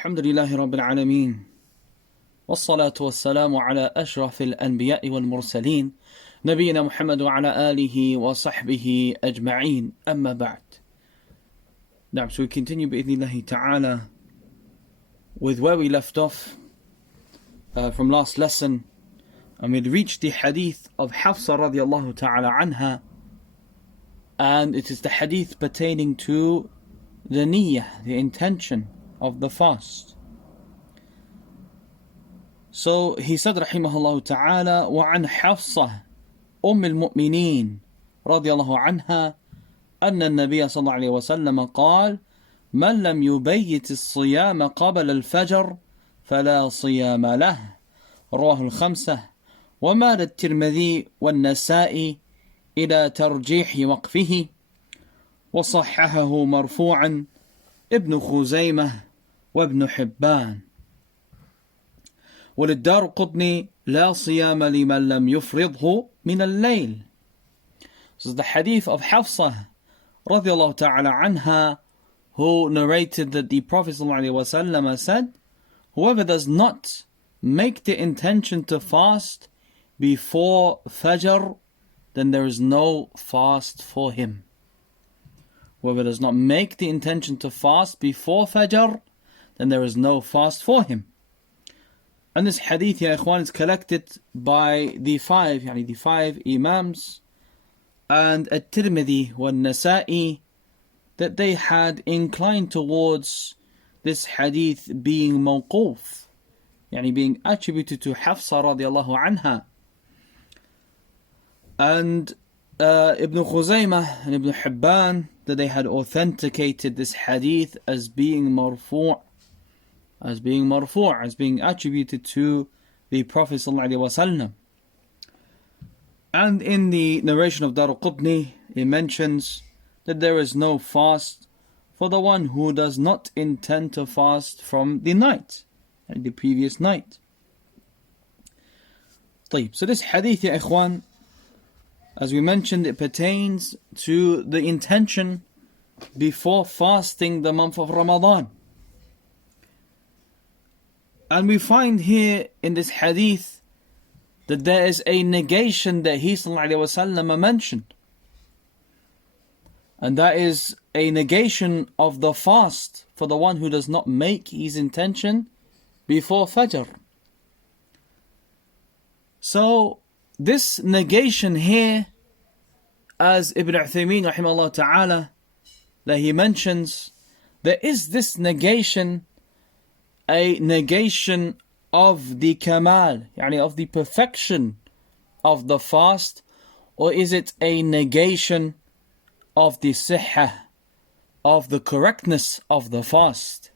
الحمد لله رب العالمين والصلاة والسلام على أشرف الأنبياء والمرسلين نبينا محمد وعلى آله وصحبه أجمعين أما بعد. Now, so we continue بإذن ta'ala with where we left off from last lesson, and we'd reached the hadith of Hafsa radiallahu ta'ala anha, and it is the hadith pertaining to the niyyah, the intention of the fast. So he said rahimahullah ta'ala, وعن حفصة أم المؤمنين رضي الله عنها أن النبي صلى الله عليه وسلم قال من لم يبيت الصيام قبل الفجر فلا صيام له، رواه الخمسة، ومال الترمذي والنسائي إلى ترجيح وقفه، وصححه مرفوعا ابن خزيمة وابن حبان، وللدارقطني لا صيام لمن لم يفرضه من الليل. This is the hadith of Hafsa radiallahu ta'ala anha, who narrated that the Prophet ﷺ said, whoever does not make the intention to fast before fajr, then there is no fast for him. Whoever does not make the intention to fast before fajr, then there is no fast for him. And this hadith, ya ikhwan, is collected by the five imams and at-Tirmidhi wa Nasa'i, that they had inclined towards this hadith being mawquf, being attributed to Hafsa radiallahu anha. And Ibn Khuzaymah and Ibn Hibban, that they had authenticated this hadith as being marfu', as being attributed to the Prophet ﷺ. And in the narration of Daraqutni, it mentions that there is no fast for the one who does not intend to fast from the night, and the previous night. So this hadith, ya ikhwan, as we mentioned, it pertains to the intention before fasting the month of Ramadan. And we find here in this hadith that there is a negation that he ﷺ mentioned. And that is a negation of the fast for the one who does not make his intention before Fajr. So this negation here, as Ibn Uthaymeen rahimahullah ta'ala, that he mentions, there is this negation, a negation of the kamal, of the perfection of the fast, or is it a negation of the sihhah, of the correctness of the fast?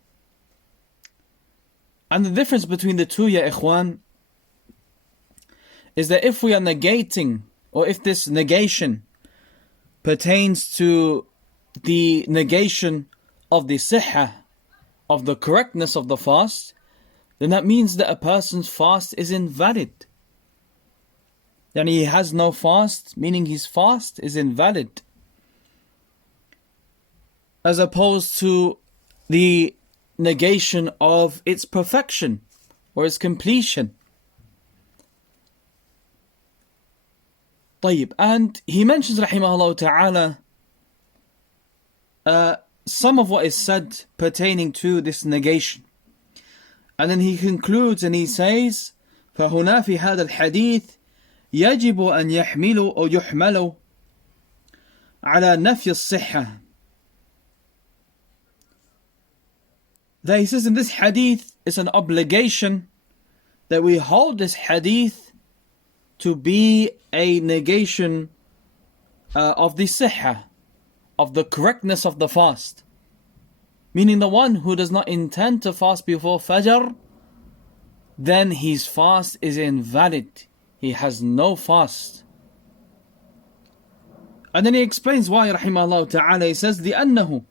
And the difference between the two, ya ikhwan, is that if we are negating, or if this negation pertains to the negation of the sihhah, of the correctness of the fast, then that means that a person's fast is invalid. He has no fast, meaning his fast is invalid. As opposed to the negation of its perfection or its completion. And he mentions rahimahullah ta'ala some of what is said pertaining to this negation. And then he concludes and he says, فَهُنَا فِي هَذَا الْحَدِيثِ يَجِبُ أَنْ يَحْمِلُوا أو يُحْمَلُوا على نفي الصحة. That he says in this hadith, it's an obligation that we hold this hadith to be a negation of the sihhah, of the correctness of the fast. Meaning the one who does not intend to fast before Fajr, then his fast is invalid. He has no fast. And then he explains why, rahimahullah ta'ala. He says, لأنه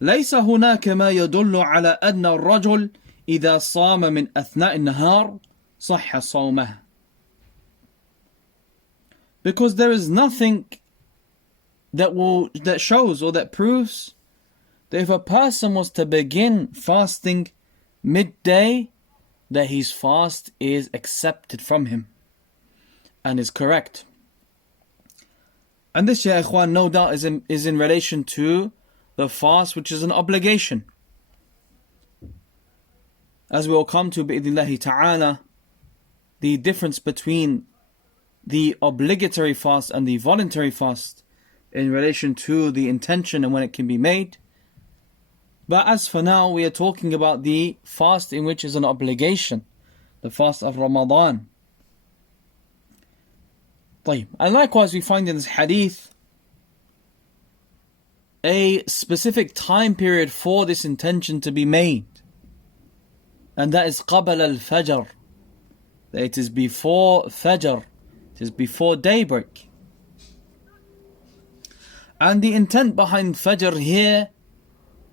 ليس هناك ما يدل على أن الرجل إذا صام من أثناء النهار صح صومه. Because there is nothing that shows or that proves that if a person was to begin fasting midday, that his fast is accepted from him and is correct. And this, ya ikhwan, no doubt is in relation to the fast which is an obligation. As we will come to, bi'idhnillahi ta'ala, the difference between the obligatory fast and the voluntary fast in relation to the intention and when it can be made. But as for now, we are talking about the fast in which is an obligation, the fast of Ramadan. طيب. And likewise we find in this hadith a specific time period for this intention to be made. And that is قبل الفجر. That it is before Fajr. It is before daybreak. And the intent behind Fajr here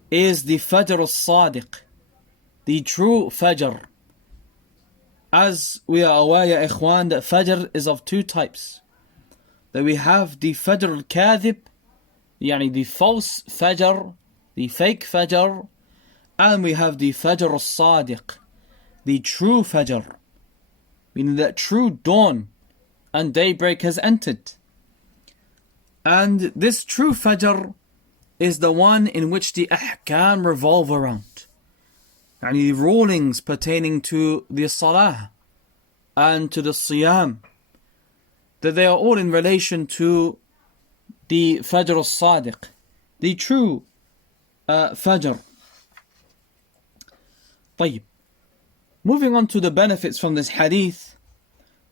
is the Fajr al-Sadiq, the true Fajr. As we are aware, ya ikhwan, that Fajr is of two types. That we have the Fajr al-Kadhib, yani the false Fajr, the fake Fajr, and we have the Fajr al-Sadiq, the true Fajr, meaning that true dawn and daybreak has entered. And this true Fajr is the one in which the ahkam revolve around. And the rulings pertaining to the salah and to the siyam, that they are all in relation to the Fajr al-Sadiq, the true Fajr. طيب. Moving on to the benefits from this hadith,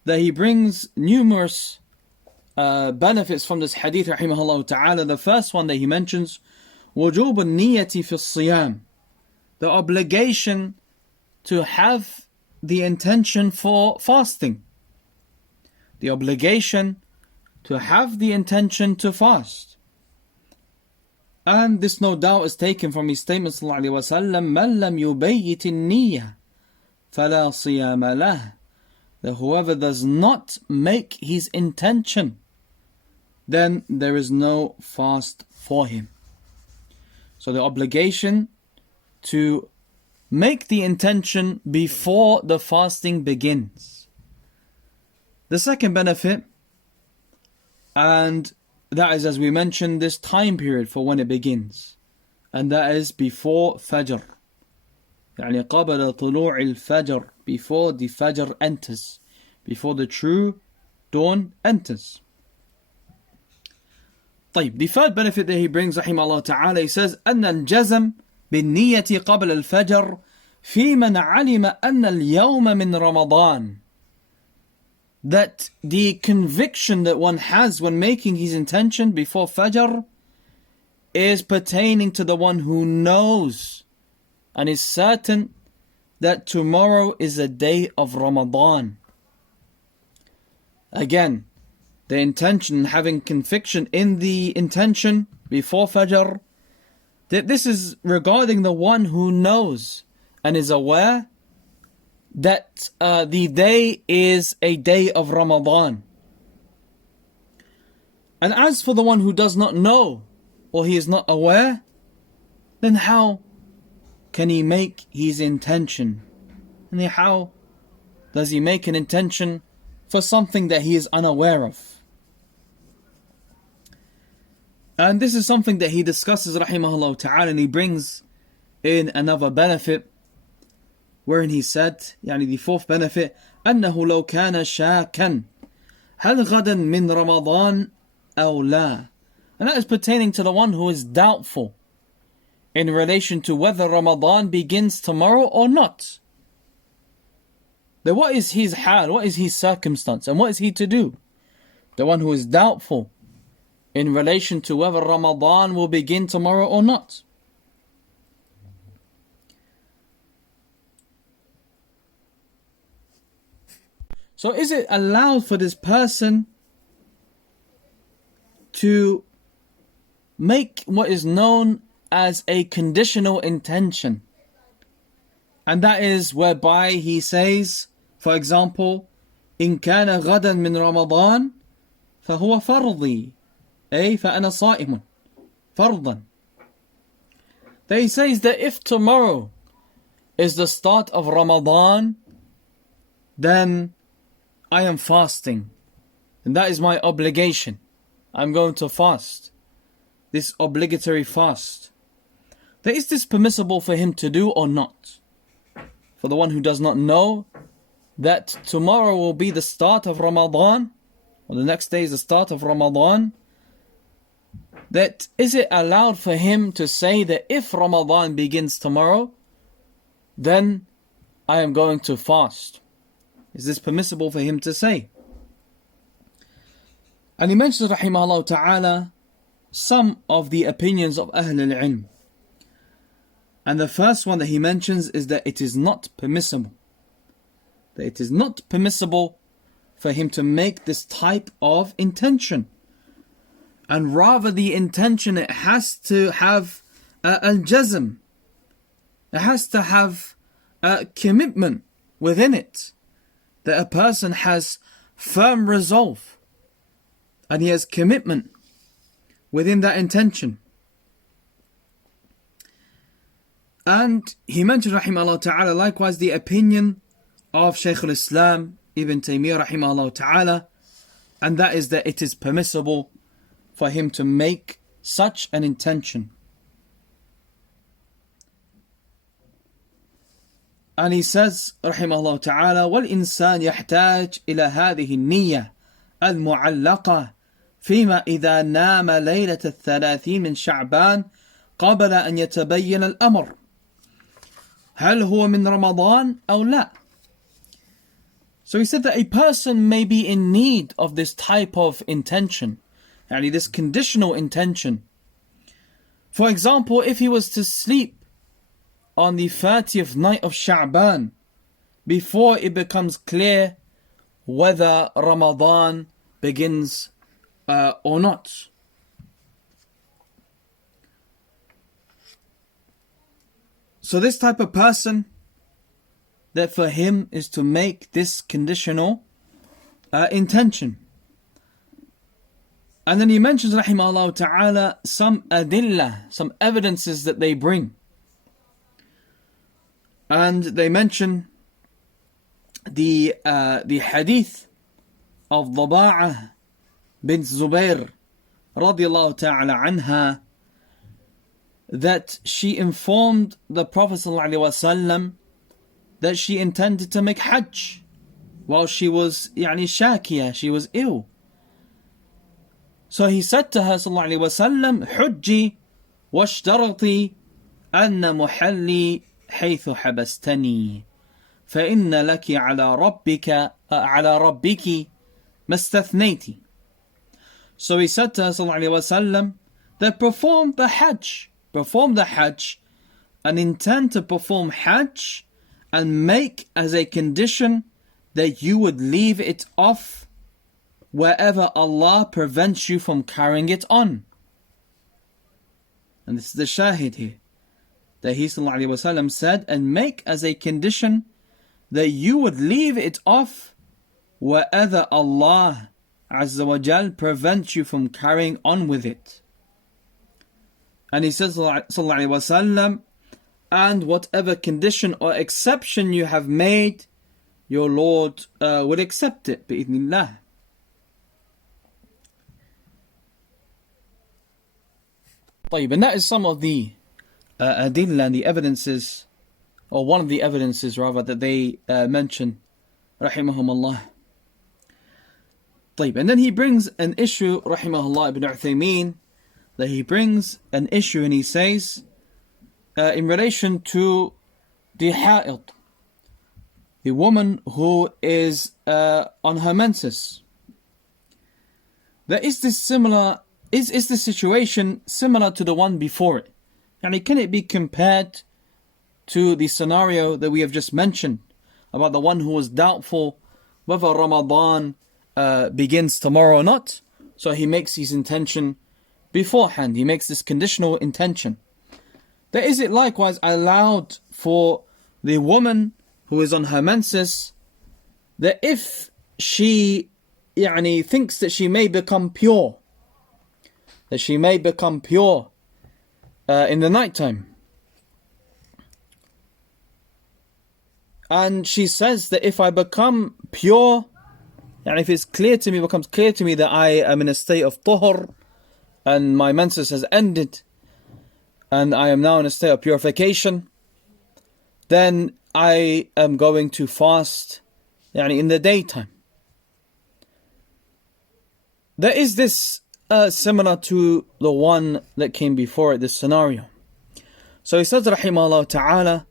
that he brings numerous benefits from this hadith, rahimahullah ta'ala. The first one that he mentions, وجوب النية في الصيام, the obligation to have the intention for fasting. The obligation to have the intention to fast. And this no doubt is taken from his statement sallallahu alaihi wasallam, من لم يبيت النية فلا صيام له, that whoever does not make his intention, then there is no fast for him. So the obligation to make the intention before the fasting begins. The second benefit, and that is, as we mentioned, this time period for when it begins, and that is before Fajr. يعني قبل طلوع الفجر, before the Fajr enters, before the true dawn enters. طيب, the third benefit that he brings, رحمه الله تعالى, he says أن الجزم بالنية قبل الفجر في من علم أن اليوم من رمضان, that the conviction that one has when making his intention before Fajr is pertaining to the one who knows and is certain that tomorrow is a day of Ramadan. Again, the intention, having conviction in the intention before Fajr, that this is regarding the one who knows and is aware that the day is a day of Ramadan. And as for the one who does not know, or he is not aware, then how can he make his intention? And how does he make an intention for something that he is unaware of? And this is something that he discusses, rahimahullah ta'ala, and he brings in another benefit, wherein he said, يعني the fourth benefit, أنه لو كان شاكا هل غدا من رمضان أو لا. And that is pertaining to the one who is doubtful in relation to whether Ramadan begins tomorrow or not. Then what is his hal, what is his circumstance, and what is he to do? The one who is doubtful in relation to whether Ramadan will begin tomorrow or not. So is it allowed for this person to make what is known as a conditional intention? And that is whereby he says, for example, إن كان غدا من رمضان فهو فرضي, أي فأنا صائم فرضا. That he says that if tomorrow is the start of Ramadan, then I am fasting. And that is my obligation. I'm going to fast. This obligatory fast. Then is this permissible for him to do or not? For the one who does not know that tomorrow will be the start of Ramadan, or the next day is the start of Ramadan, that is it allowed for him to say that if Ramadan begins tomorrow, then I am going to fast? Is this permissible for him to say? And he mentions, rahimahullah ta'ala, some of the opinions of Ahl al-Ilm. And the first one that he mentions is that it is not permissible. That it is not permissible for him to make this type of intention. And rather the intention, it has to have al-jazm. It has to have a commitment within it. That a person has firm resolve. And he has commitment within that intention. And he mentioned, rahimahullah ta'ala, likewise the opinion of Shaykh al-Islam Ibn Taymiyyah, rahimahullah ta'ala, and that is that it is permissible for him to make such an intention. And he says, rahimahullah ta'ala, وَالْإِنسَانِ يَحْتَاجْ إِلَى هَذِهِ النِّيَّةِ الْمُعَلَّقَةِ فيما إذا نام ليلة 30 من شعبان قبل أن يتبين الأمر هل هو من رمضان أو لا. So he said that a person may be in need of this type of intention, yani this conditional intention. For example, if he was to sleep on the 30th night of Sha'ban before it becomes clear whether Ramadan begins or not. So this type of person, that for him is to make this conditional intention. And then he mentions, rahimahullah ta'ala, some adillah, some evidences that they bring. And they mention the hadith of Daba'ah bint Zubair radiyallahu ta'ala anha, that she informed the Prophet sallallahu alaihi wasallam that she intended to make Hajj while she was shakiya, she was ill. So he said to her sallallahu alaihi wasallam, Hujji washtarati anna muhalli حيث حبستني فإن لك على ربك ما استثنيتي. So he said to her sallallahu alaihi wasallam that perform the Hajj and intend to perform Hajj and make as a condition that you would leave it off wherever Allah prevents you from carrying it on. And this is the shahid here, that he sallallahu alaihi wasallam said, and make as a condition that you would leave it off wherever Allah Azza wa Jal prevents you from carrying on with it. And he says sallallahu alaihi wasallam, and whatever condition or exception you have made, your Lord would accept it, bi'idhnillah. And that is some of the adillah and the evidences, or one of the evidences rather, that they mention, rahimahumullah. And then he brings an issue, rahimahullah ibn Uthaymeen, that he brings an issue and he says, in relation to the ha'id, the woman who is on her menses, that is this similar, is the situation similar to the one before it? And can it be compared to the scenario that we have just mentioned about the one who was doubtful whether Ramadan begins tomorrow or not? So he makes his intention beforehand. He makes this conditional intention. That is it likewise allowed for the woman who is on her menses, that if she thinks that she may become pure, in the night time, And she says that if I become pure, and if it's clear to me, becomes clear to me that I am in a state of tuhur, and my menses has ended, and I am now in a state of purification, then I am going to fast in the daytime. There is this similar to the one that came before it, this scenario. So he says, rahimahullah ta'ala,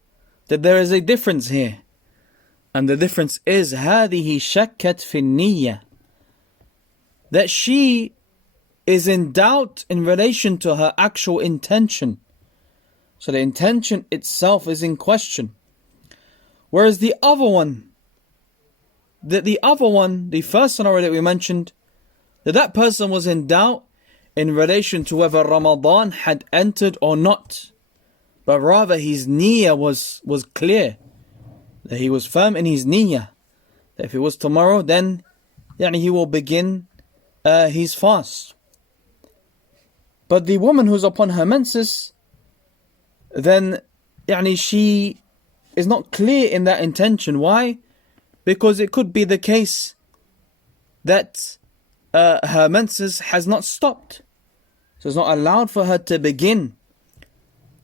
that there is a difference here. And the difference is, هذه شكت في النية, that she is in doubt in relation to her actual intention. So the intention itself is in question. Whereas the first scenario that we mentioned, that person was in doubt in relation to whether Ramadan had entered or not. But rather his niyyah was clear. That he was firm in his niyyah. That if it was tomorrow, then he will begin his fast. But the woman who's upon her menses, then she is not clear in that intention. Why? Because it could be the case that her menses has not stopped. So it's not allowed for her to begin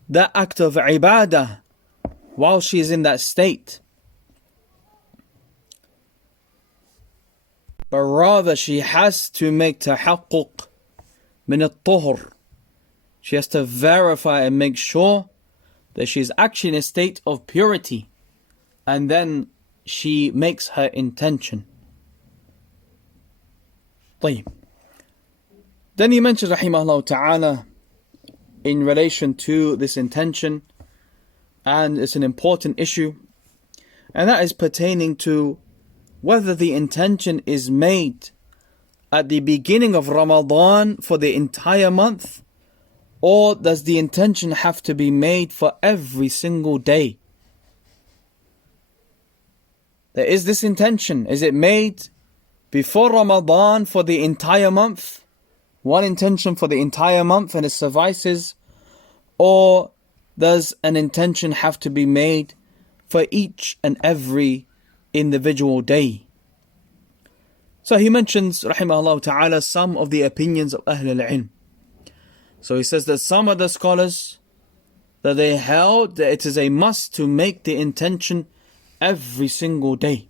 that act of ibadah while she is in that state. But rather she has to make tahaqquq min al-tuhur. She has to verify and make sure that she is actually in a state of purity. And then she makes her intention. طيب. Then he mentions, rahimahullah ta'ala, in relation to this intention, and it's an important issue, and that is pertaining to whether the intention is made at the beginning of Ramadan for the entire month, or does the intention have to be made for every single day? There is this intention. Is it made before Ramadan for the entire month? One intention for the entire month and it suffices? Or does an intention have to be made for each and every individual day? So he mentions, rahimahullah ta'ala, some of the opinions of Ahl al-Ilm. So he says that some of the scholars, that they held that it is a must to make the intention every single day.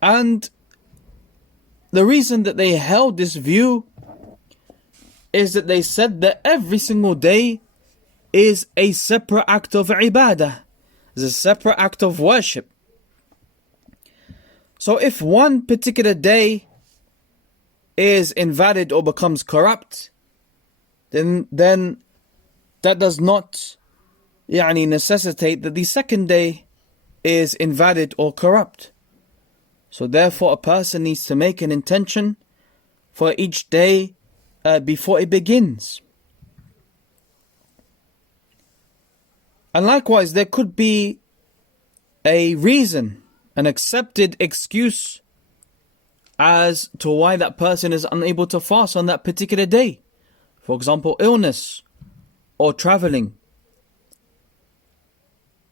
And the reason that they held this view is that they said that every single day is a separate act of ibadah, is a separate act of worship. So if one particular day is invalid or becomes corrupt, then that does not necessitate that the second day is invalid or corrupt. So therefore a person needs to make an intention for each day before it begins. And likewise, there could be a reason, an accepted excuse as to why that person is unable to fast on that particular day. For example, illness or traveling.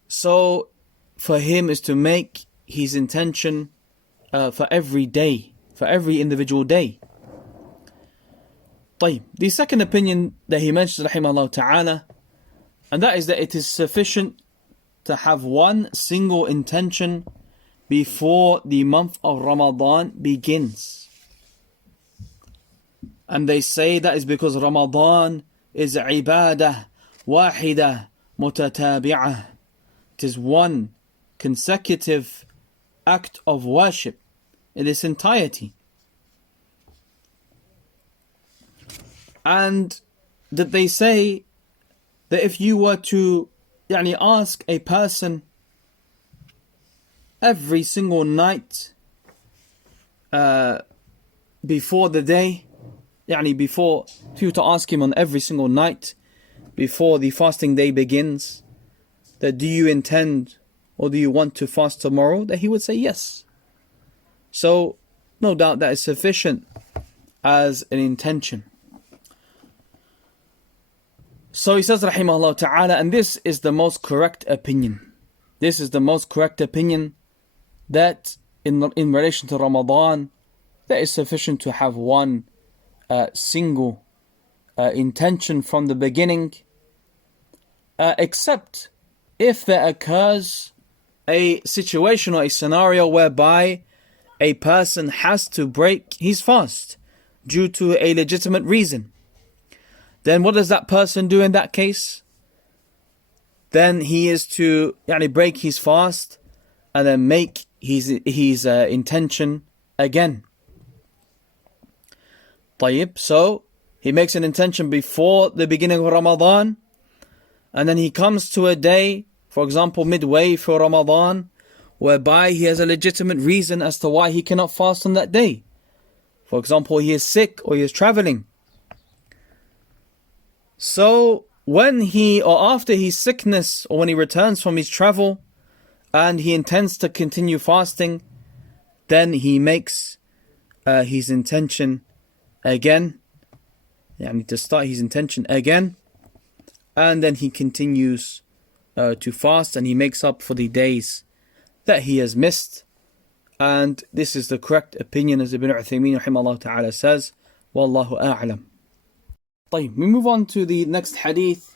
So for him is to make his intention for every day, for every individual day. طيب. The second opinion that he mentions, rahimahullah ta'ala, and that is that it is sufficient to have one single intention before the month of Ramadan begins. And they say that is because Ramadan is ibadah wahida mutatabi'ah. It is one consecutive act of worship in its entirety. And that they say that if you were to ask a person every single night before the day, before, if you were to ask him on every single night before the fasting day begins, that do you intend or do you want to fast tomorrow, that he would say yes. So no doubt that is sufficient as an intention. So he says, rahimahullah ta'ala, and this is the most correct opinion. This is the most correct opinion, that in relation to Ramadan, that is sufficient to have one single intention from the beginning, except if there occurs a situation or a scenario whereby a person has to break his fast due to a legitimate reason. Then what does that person do in that case? Then he is to break his fast and then make his intention again. طيب, so he makes an intention before the beginning of Ramadan, and then he comes to a day, for example midway for Ramadan, whereby he has a legitimate reason as to why he cannot fast on that day. For example, he is sick or he is traveling. So when he, or after his sickness, or when he returns from his travel and he intends to continue fasting, then he makes his intention again, to start his intention again, and then he continues to fast, and he makes up for the days that he has missed. And this is the correct opinion, as Ibn Uthaymeen rahimahullah ta'ala says. Wallahu a'lam. طيب, we move on to the next hadith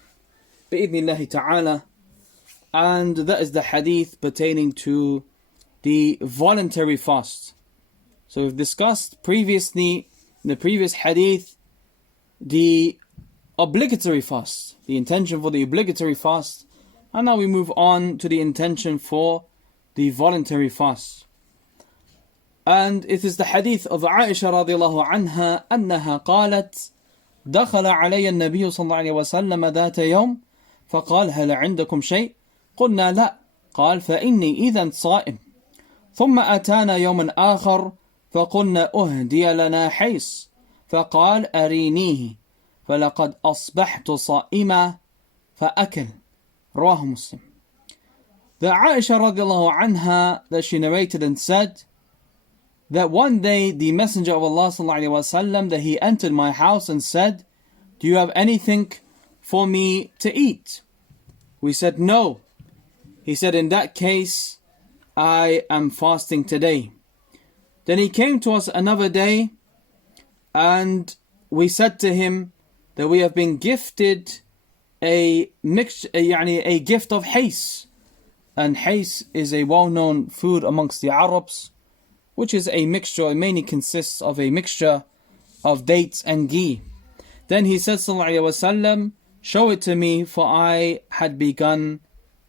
bi'idhnillahi ta'ala, and that is the hadith pertaining to the voluntary fast. So we've discussed previously in the previous hadith the obligatory fast, the intention for the obligatory fast, and now we move on to the intention for the voluntary fast. And it is the hadith of Aisha radiallahu anha أنها قالت دخل علي النبي صلى الله عليه وسلم ذات يوم فقال هل عندكم شيء؟ قلنا لا. قال فإني إذا صائم. ثم أتانا يوما آخر فقلنا أهدي لنا حيص، فقال أرينيه، فلقد أصبحت صائما فأكل. رواه Muslim. The Aisha radiallahu anha, that she narrated and said that one day the Messenger of Allah sallallahu alaihi wasallam, that he entered my house and said, do you have anything for me to eat? We said no. He said, in that case I am fasting today. Then he came to us another day, and we said to him that we have been gifted a gift of hays. And hays is a well-known food amongst the Arabs, which is a mixture, it mainly consists of a mixture of dates and ghee. Then he said, sallallahu alaihi wasallam, show it to me, for I had begun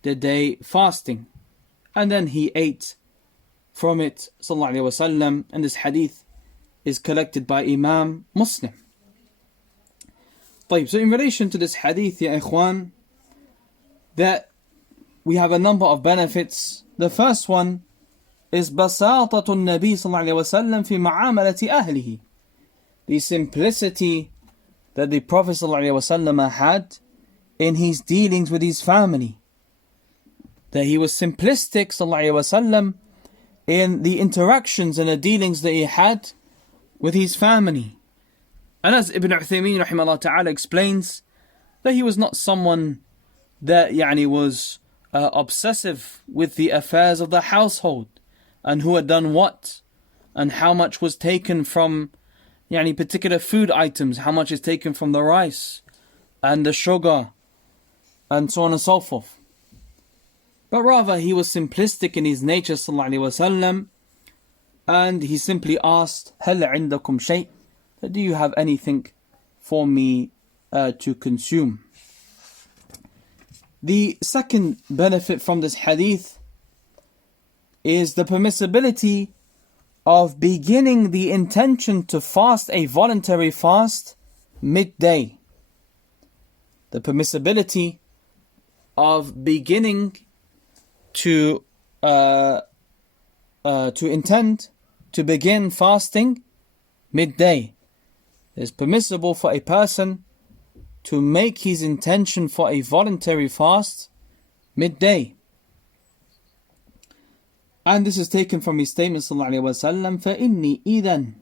the day fasting. And then he ate from it, sallallahu alaihi wasallam, and this hadith is collected by Imam Muslim. طيب, so in relation to this hadith, ya ikhwan, that we have a number of benefits. The first one is بساطة النبي صلى الله عليه وسلم في معاملة أهله. The simplicity that the Prophet صلى الله عليه وسلم had in his dealings with his family. That he was simplistic صلى الله عليه وسلم in the interactions and the dealings that he had with his family. And as Ibn Uthaymeen rahimahullah ta'ala explains, that he was not someone that was obsessive with the affairs of the household, and who had done what, and how much was taken from particular food items, how much is taken from the rice and the sugar, and so on and so forth. But rather he was simplistic in his nature sallallahu alaihi wasallam, and he simply asked, هل عندكم شيء? Do you have anything for me to consume? The second benefit from this hadith is the permissibility of beginning the intention to fast a voluntary fast midday. The permissibility of beginning to intend to begin fasting midday. It is permissible for a person to make his intention for a voluntary fast midday. And this is taken from his statement sallallahu alaihi wasallam, فَإِنِّي إِذًا,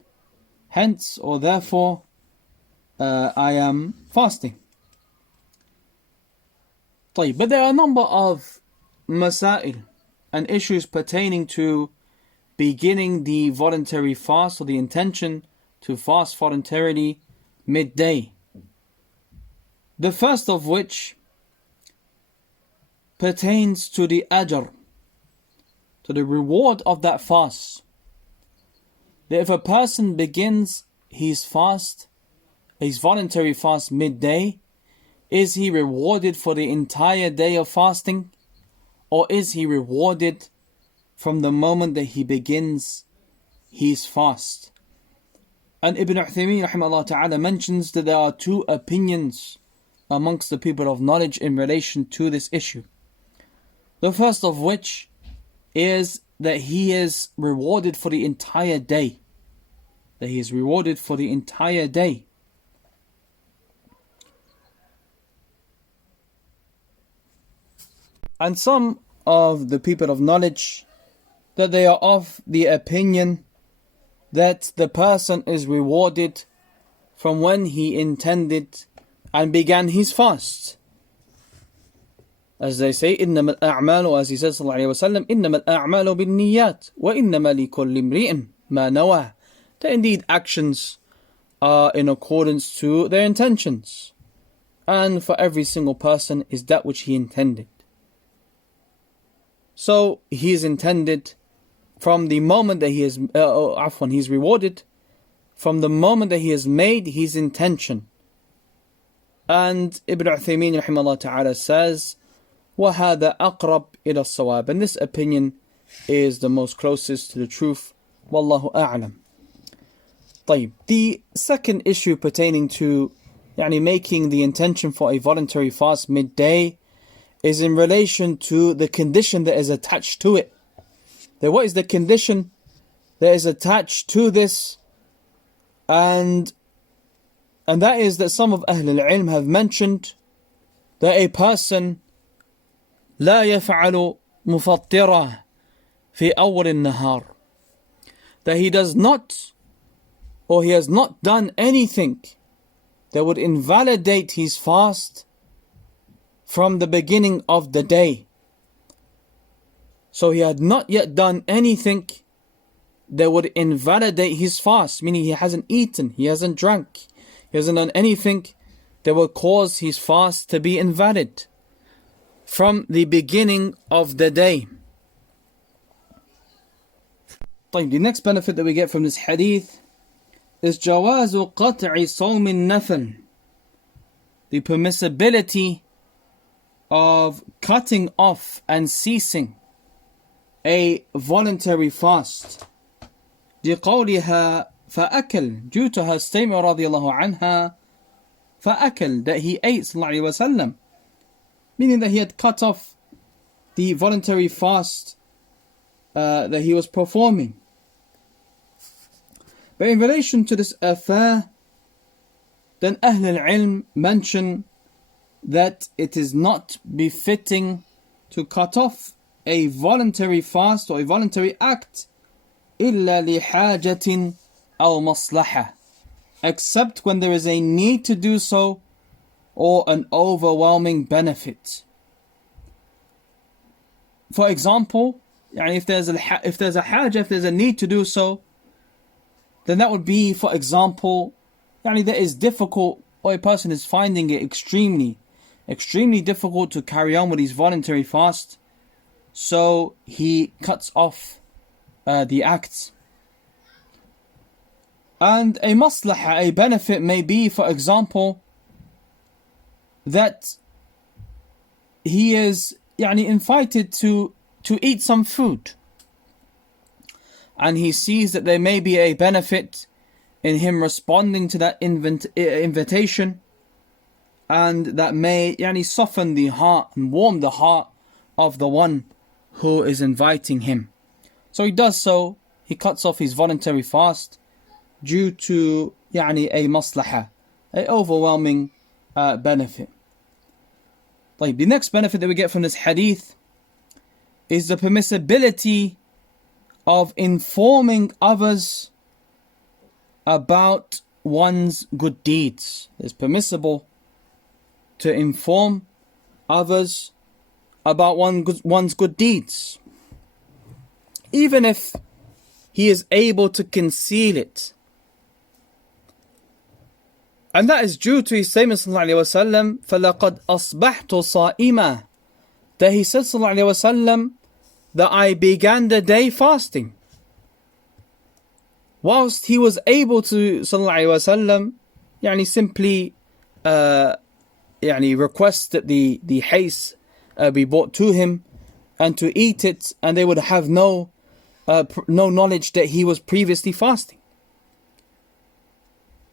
hence or therefore I am fasting. But there are a number of masail and issues pertaining to beginning the voluntary fast or the intention to fast voluntarily midday. The first of which pertains to the ajr, to the reward of that fast. That if a person begins his fast, his voluntary fast midday, is he rewarded for the entire day of fasting, or is he rewarded from the moment that he begins his fast? And Ibn Uthaymeen rahimahullah ta'ala mentions that there are two opinions amongst the people of knowledge in relation to this issue. The first of which is that he is rewarded for the entire day. That he is rewarded for the entire day. And some of the people of knowledge, that they are of the opinion that the person is rewarded from when he intended and began his fast. As they say, إِنَّمَا الْأَعْمَالُ, as he says sallallahu alayhi wa sallam, إِنَّمَا الْأَعْمَالُ بِالنِّيَّاتِ وَإِنَّمَا لِكُلِّ امْرِئٍ مَا نَوَى. That indeed actions are in accordance to their intentions, and for every single person is that which he intended. So he is intended from the moment that he is, he's rewarded from the moment that he has made his intention. And Ibn Uthaymeen rahimahullah ta'ala says, وَهَذَا أَقْرَبْ إِلَى الصَّوَابِ. And this opinion is the most closest to the truth. Wallahu a'lam. The second issue pertaining to making the intention for a voluntary fast midday is in relation to the condition that is attached to it. That what is the condition that is attached to this? And that is that some of Ahl al-Ilm have mentioned that a person لا يفعل مفطرة في أول النهار, that he does not, or he has not done anything that would invalidate his fast from the beginning of the day. So he had not yet done anything that would invalidate his fast, meaning he hasn't eaten, he hasn't drunk, he hasn't done anything that would cause his fast to be invalid from the beginning of the day. The next benefit that we get from this hadith is جواز قطع صوم النفل, the permissibility of cutting off and ceasing a voluntary fast. لقولها فأكل, due to her statement رضي الله عنها, فأكل, that he ate sallallahu alayhi wa sallam, meaning that he had cut off the voluntary fast that he was performing. But in relation to this affair, then Ahl al-Ilm mention that it is not befitting to cut off a voluntary fast or a voluntary act إِلَّا لِحَاجَةٍ أَوْ مَصْلَحَةٍ, except when there is a need to do so or an overwhelming benefit. For example, if there's a hajah, if there's a need to do so, then that would be, for example, that is difficult, or a person is finding it extremely difficult to carry on with his voluntary fast, so he cuts off the acts. And a maslahah, a benefit, may be, for example, that he is invited to eat some food, and he sees that there may be a benefit in him responding to that invitation, and that may soften the heart and warm the heart of the one who is inviting him. So he does so, he cuts off his voluntary fast due to a maslahah, a overwhelming benefit. The next benefit that we get from this hadith is the permissibility of informing others about one's good deeds. It's permissible to inform others about one's good deeds, even if he is able to conceal it. And that is due to his statement sallallahu alayhi wa sallam, فَلَقَدْ أَصْبَحْتُ صَائِمًا, that he said sallallahu alayhi wa sallam that I began the day fasting. Whilst he was able to sallallahu alayhi wa sallam simply request that the hays be brought to him and to eat it, and they would have no knowledge that he was previously fasting.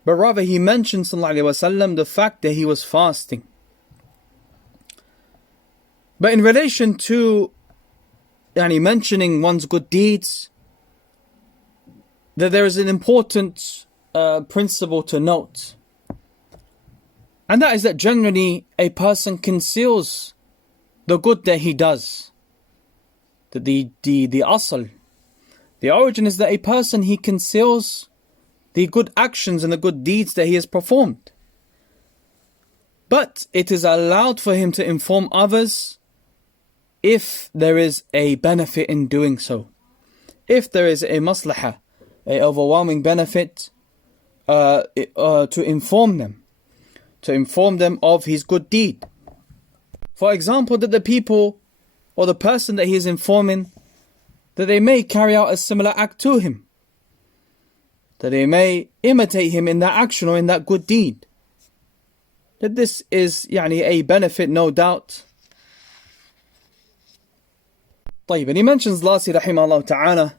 But rather he mentioned sallallahu alayhi wa sallam the fact that he was fasting. But in relation to mentioning one's good deeds, that there is an important principle to note. And that is that generally a person conceals the good that he does. The asl, the origin is that a person, he conceals the good actions and the good deeds that he has performed. But it is allowed for him to inform others if there is a benefit in doing so. If there is a maslahah, a overwhelming benefit, to inform them of his good deed. For example, that the people or the person that he is informing, that they may carry out a similar act to him, that they may imitate him in that action or in that good deed. That this is a benefit, no doubt. And he mentions lastly, rahimahullah ta'ala,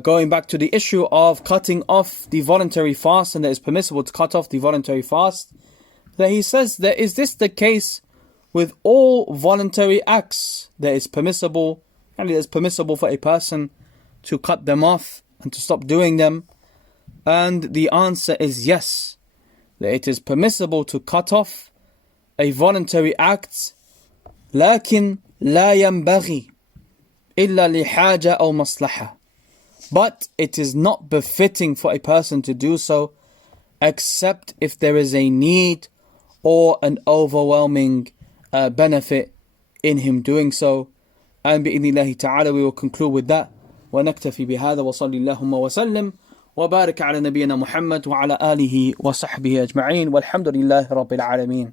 going back to the issue of cutting off the voluntary fast, and that it's permissible to cut off the voluntary fast, that he says that is this the case with all voluntary acts, that it's permissible, and it is permissible for a person to cut them off and to stop doing them? And the answer is yes, that it is permissible to cut off a voluntary act, لكن لا ينبغي إلا لحاجة أو مصلحة. But it is not befitting for a person to do so except if there is a need or an overwhelming benefit in him doing so. And بإذن الله تعالى we will conclude with that. ونكتفي بهذا وصلى اللهم وسلم وبارك على نبينا محمد وعلى آله وصحبه أجمعين والحمد لله رب العالمين.